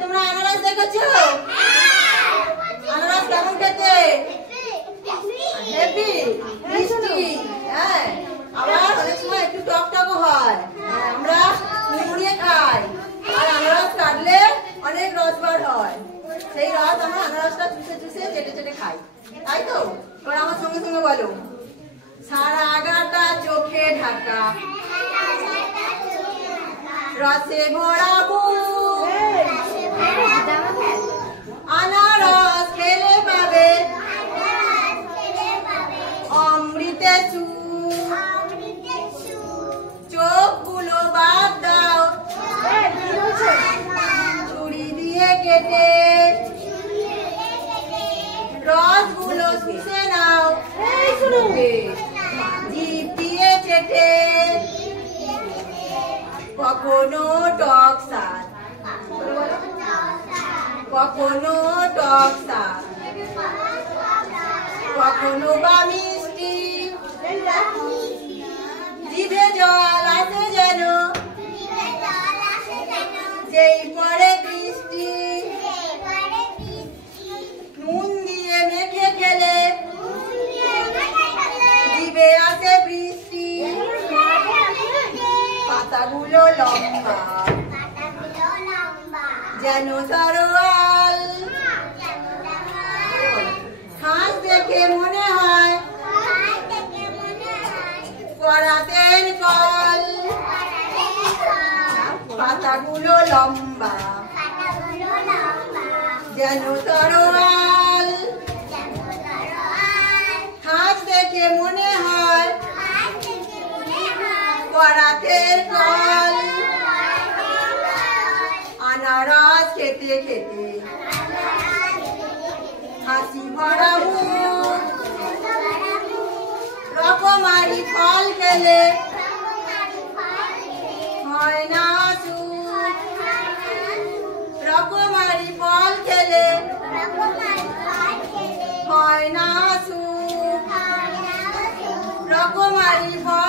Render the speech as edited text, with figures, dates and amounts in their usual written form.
তোমরা আনারস দেখেছো? আনারস কেমন খেতে? হেভি মিষ্টি। হ্যাঁ, আবার অনেক সময় একটু টক টকও হয়। আমরা মুড়িয়ে খাই, আর আনারস কাটলে অনেক রস বার হয়। সেই রস আমরা আনারসটা চুষে চুষে চেটে চেটে খাই, তাই তো? এবার আমার সঙ্গে সঙ্গে বলো, সারা গাটা চোখে ঢাকা, রসে ভরা বুক, আনারস খেলে পাবে অমৃতে সুখ। চোখগুলো বাদ দাও ছুরি দিয়ে কেটে, রসগুলো শুষে নাও জিভ দিয়ে চেটে। কখনো টক স্বাদ, কখনো টক স্বাদ, কখনো বা মিষ্টি, জিভে জল আসে যেন যেই পরে বৃষ্টি। নুন দিয়ে মেখে খেলে জিভে আসে বৃষ্টি। পাতাগুলো লম্বা যেন তরোয়াল, ঘাস দেখে মনে হয় করাতেন কল। পাতাগুলো লম্বা যেন তরোয়াল, ঘাস দেখে মনে হয় করাতেন কল। আনারস খেতে খেতে হাসি ভরা মুখ, রকমারি ফল খেলে হয় না সুখ। রকমারি ফল খেলে হয় না সুখ, রকমারি ফল